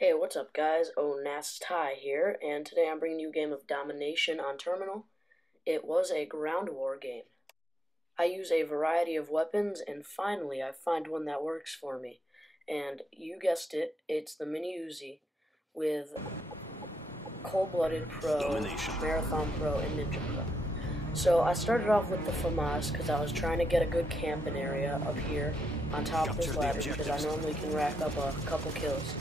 Hey, what's up guys? Ty here, and today I'm bringing you a game of Domination on Terminal. It was a ground war game. I use a variety of weapons, and finally I find one that works for me. And you guessed it, it's the Mw2 with Cold-Blooded Pro, Marathon Pro, and Ninja Pro. So I started off with the FAMAS because I was trying to get a good camping area up here on top of this ladder because I normally can rack up a couple kills.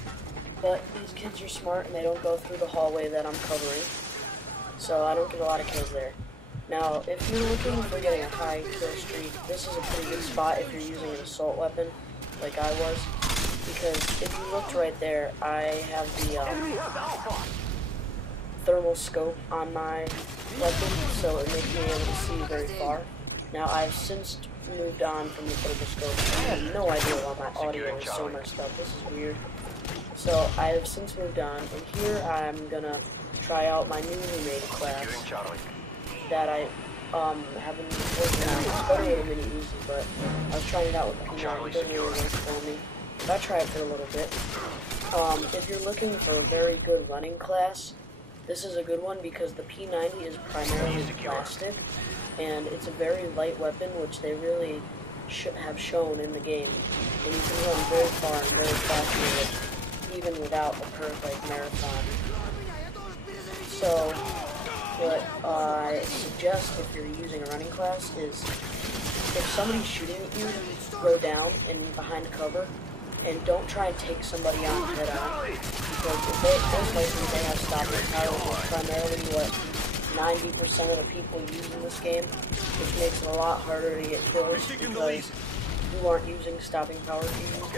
But these kids are smart and they don't go through the hallway that I'm covering, so I don't get a lot of kills there. Now, if you're looking for getting a high kill streak, this is a pretty good spot if you're using an assault weapon, like I was, because if you looked right there, I have the thermal scope on my weapon, so it makes me able to see very far. Now, I've since moved on from the thermal scope. I have no idea why my audio is so messed up. This is weird. So I have since moved on, and here I'm gonna try out my newly made class that I have been working on. It's better than Mw2, but I was trying it out with P9. It doesn't really work for me. But I tried it for a little bit. If you're looking for a very good running class, this is a good one because the P90 is primarily plastic, and it's a very light weapon, which they really should have shown in the game. And you can run very far and very fast with it, even without a perk like Marathon. So, what I suggest if you're using a running class is, if somebody's shooting at you, go down and behind cover, and don't try and take somebody on head on, because if most likely they have stopping power, which is primarily what 90% of the people use in this game, which makes it a lot harder to get kills because you aren't using stopping power fusions.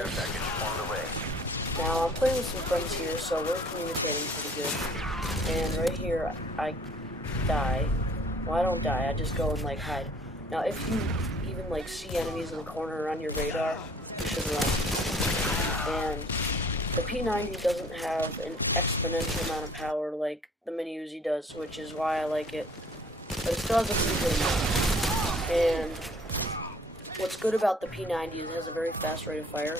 Now, I'm playing with some friends here, so we're communicating pretty good. And right here, I die. Well, I don't die, I just go and, like, hide. Now, if you even, like, see enemies in the corner or on your radar, you should run. And the P90 doesn't have an exponential amount of power like the Mw2 does, which is why I like it. But it still has a pretty good amount. And what's good about the P90 is it has a very fast rate of fire.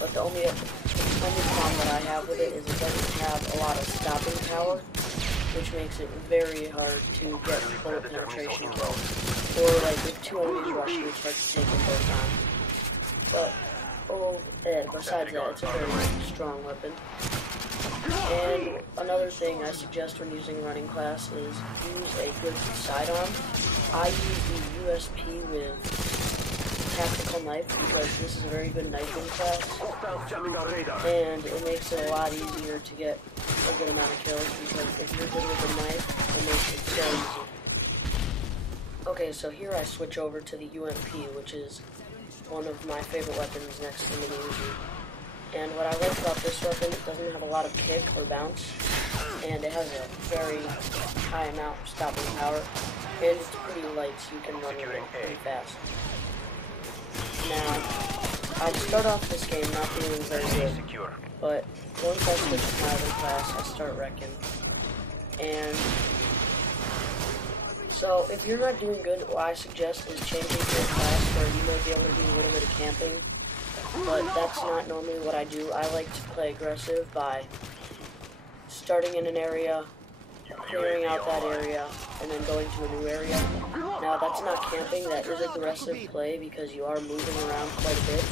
But the only problem that I have with it is it doesn't have a lot of stopping power, which makes it very hard to get bullet penetration kills. Or like if two enemies rush you, it's hard to take them both on. But besides that, it's a very strong weapon. And another thing I suggest when using a running class is use a good sidearm. I use the USP with tactical knife because this is a very good knifing class, and it makes it a lot easier to get a good amount of kills because if you're good with a knife, it makes it so easy. Okay, so here I switch over to the UMP, which is one of my favorite weapons next to the Mw2. And what I like about this weapon, it doesn't have a lot of kick or bounce, and it has a very high amount of stopping power, and it's pretty light so you can run with it pretty fast. Now, I start off this game not doing very good, but once I switch to my other class, I start wrecking. And so, if you're not doing good, what I suggest is changing to a class where you may be able to do a little bit of camping, but that's not normally what I do. I like to play aggressive by starting in an area, clearing out that area, and then going to a new area. Now, that's not camping, that is aggressive play because you are moving around quite a bit.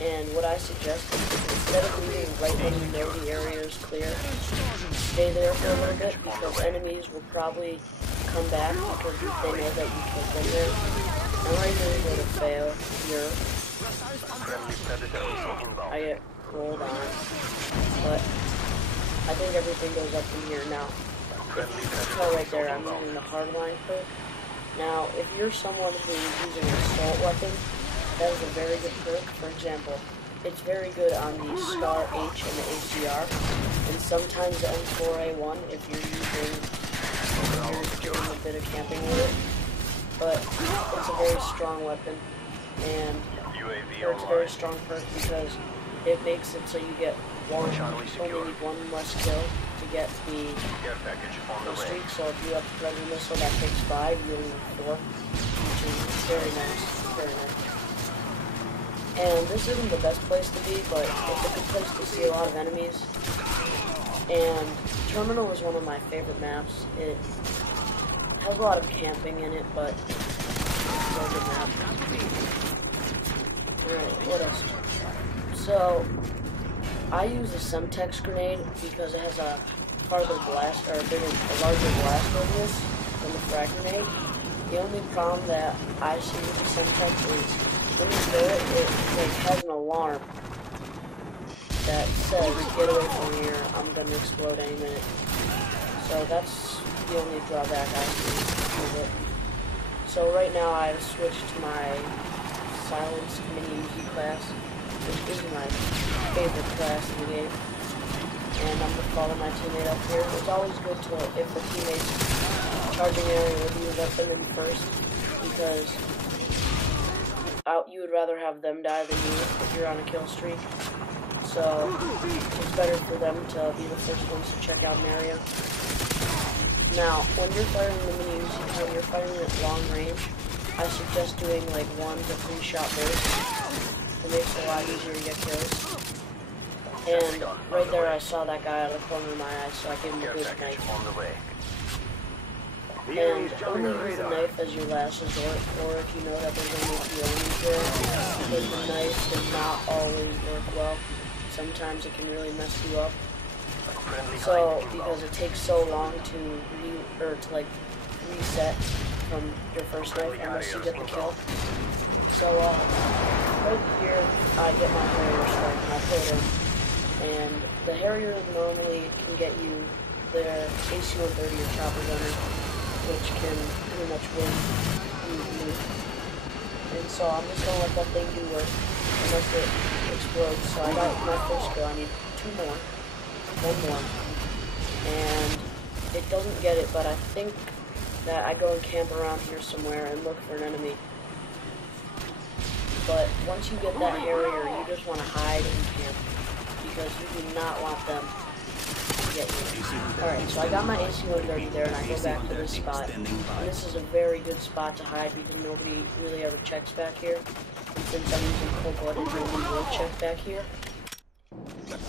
And what I suggest is instead of moving right when you know the area is clear, stay there for a little bit because enemies will probably come back because they know that you killed them there. And right here is where to fail here. I get rolled on, but I think everything goes up from here now. You can tell right there I'm using the hardline perk. Now, if you're someone who is using an assault weapon, that is a very good perk. For example, it's very good on the Scar H and the ACR, and sometimes the M4A1 if you're doing a bit of camping with it. But it's a very strong weapon, and it's a very strong perk because it makes it so you get only one less kill to get the streak. So if you have a Predator missile that takes 5, you only need 4, which is very nice. Very nice. And this isn't the best place to be, but it's a good place to see a lot of enemies. And Terminal is one of my favorite maps. It has a lot of camping in it, but it's a good map. Alright, what else? So, I use a Semtex grenade because it has a farther blast, or a larger blast radius than the frag grenade. The only problem that I see with the Semtex is when you throw it, it has an alarm that says, get away from here, I'm gonna explode any minute. So that's the only drawback I see with it. So right now I've switched to my silenced Mw2 class, which is my favorite class in the game. And I'm gonna follow my teammate up here. It's always good to, if the teammate's charging area with you, let them in first, because you would rather have them die than you if you're on a kill streak. So it's better for them to be the first ones to check out an area. Now, when you're firing the Mw2, when you're firing at long range, I suggest doing like 1 to 3 shot bursts. It makes it a lot easier to get kills. And right there I saw that guy out of the corner of my eye, so I gave him a good knife. And only use the knife as your last resort, or if you know that there's only a few enemies there, because the knife does not always work well. Sometimes it can really mess you up. So, because it takes so long to reset from your first knife unless you get the kill. So, right here, I get my Harrier strike and I put it in. And the Harrier normally can get you the AC-130 or chopper gunner, which can pretty much win you. And so I'm just gonna let that thing do work unless it explodes. So I got my first kill. I need 2 more, 1 more, and it doesn't get it. But I think that I go and camp around here somewhere and look for an enemy. But once you get that Harrier, you just want to hide and camp because you do not want them to get you. Alright, so I got my AC-130 there, and I go back to this spot. And this is a very good spot to hide because nobody really ever checks back here. And since I'm using cold-blooded, nobody will check back here.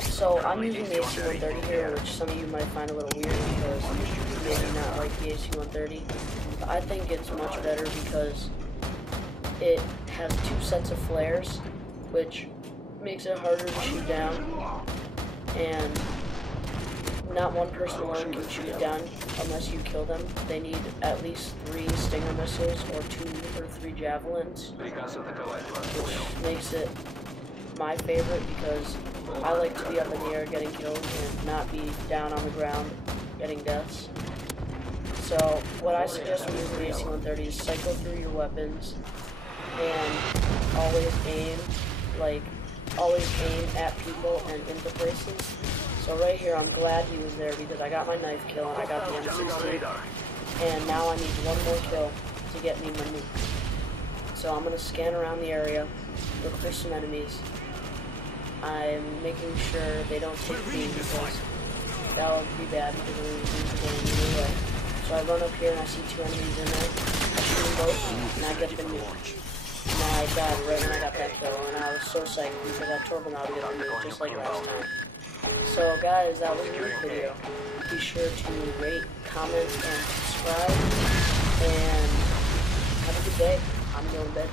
So I'm using the AC-130 here, which some of you might find a little weird because you maybe not like the AC-130. But I think it's much better because it has 2 sets of flares, which makes it harder to shoot down, and not one person alone can shoot it down unless you kill them. They need at least 3 Stinger missiles or 2 or 3 javelins, which makes it my favorite because I like to be up in the air getting kills and not be down on the ground getting deaths. So what I suggest when using the AC-130 is cycle through your weapons and always aim at people and into places. So right here, I'm glad he was there because I got my knife kill and I got the M16. And now I need 1 more kill to get me my nuke. So I'm going to scan around the area, look for some enemies. I'm making sure they don't take me because that would be bad because I'm going to lose the game either way. So I run up here and I see 2 enemies in there. I shoot them both and I get the nuke. And I died right when I got that kill, and I was so psyched because I told them I would get a nuke just like last time. So guys, that was a nuke video. Be sure to rate, comment, and subscribe, and have a good day. I'm going to bed.